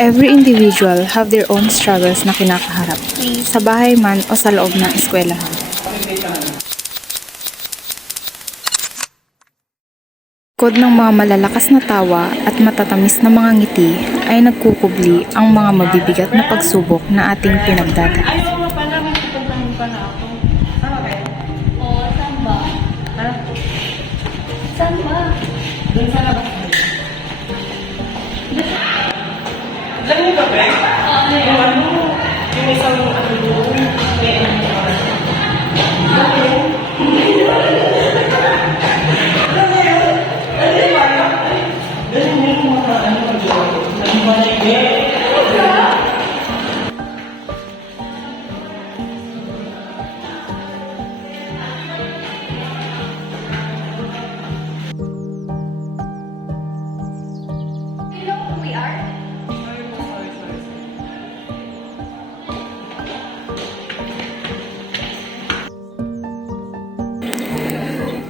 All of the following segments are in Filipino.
Every individual have their own struggles na kinakaharap, sa bahay man o sa loob ng eskwelahan. Kod ng mga malalakas na tawa at matatamis na mga ngiti ay nagkukubli ang mga mabibigat na pagsubok na ating pinagdadaanan. Ay, oo nga pala, may pupuntahin pa na ako. Ano kayo? Oo, saan ba? Ha? Saan ba? Doon sa labas. Diyan yung kape? Ano Yung yun? ano? Yung isang ano doon? May ano pa. You know who we are?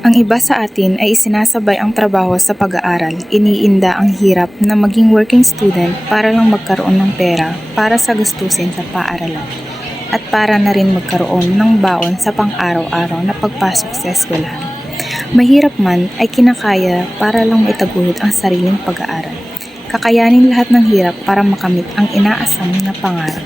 Ang iba sa atin ay isinasabay ang trabaho sa pag-aaral, iniinda ang hirap na maging working student para lang magkaroon ng pera para sa gastusin sa paaralan at para na rin magkaroon ng baon sa pang-araw-araw na pagpasok sa eskwelahan. Mahirap man ay kinakaya para lang maitaguhit ang sariling pag-aaral. Kakayanin lahat ng hirap para makamit ang inaasam na pangarap.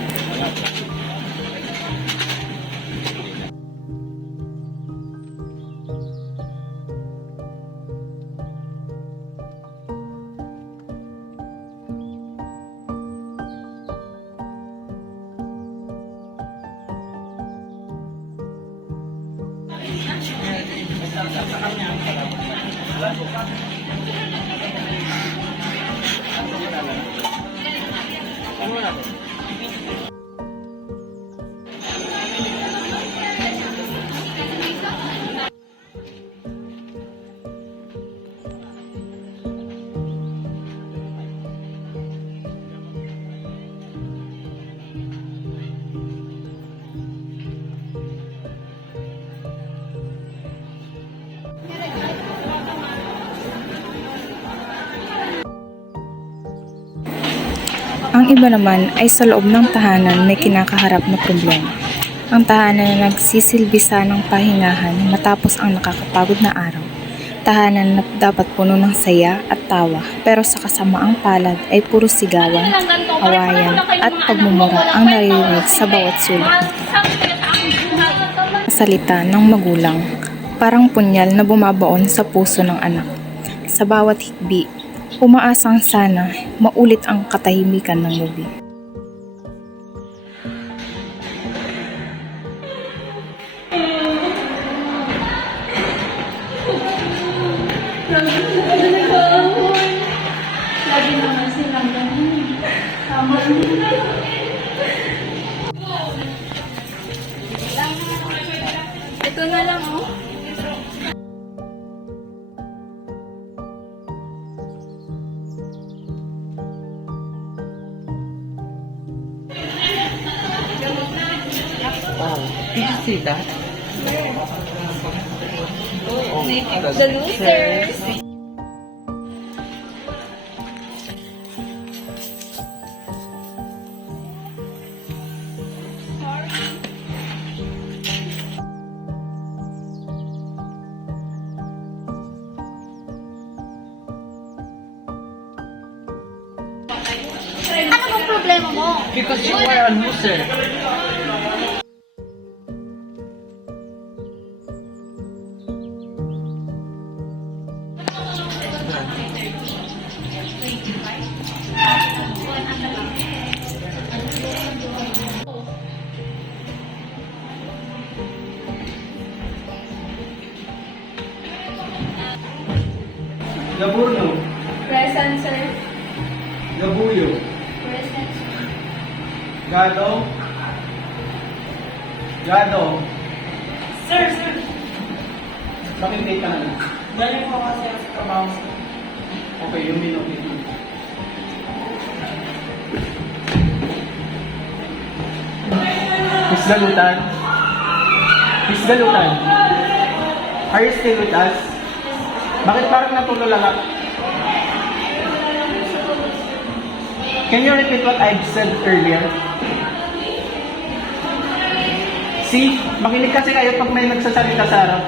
Ang iba naman ay sa loob ng tahanan may kinakaharap na problema. Ang tahanan na nagsisilbisa ng pahingahan matapos ang nakakapagod na araw. Tahanan na dapat puno ng saya at tawa pero sa kasamaang palad ay puro sigawan, awayan at pagmumura ang naririnig sa bawat sulok nito. Salita ng magulang, parang punyal na bumabaon sa puso ng anak. Sa bawat hikbi, umaasang sana maulit ang katahimikan ng gabi. Lagi naman silang ganun. Tama nila. Ito na lang, oh. Wow. Did you see that? The losers. Ano bang problema mo? Because you are a loser. Gabuyo. Present, sir. Gabuyo. Present. Gado. Gado. Sir, sir. Bakit late ka na? Galing ko kasi sa trabaho. Okay, yung minute. Miss Galutan. Miss Galutan. Are you still with us? Bakit parang natulala ka? Can you repeat what I've said earlier? See, makinig kasi kayo pag may nagsasalita sa harap.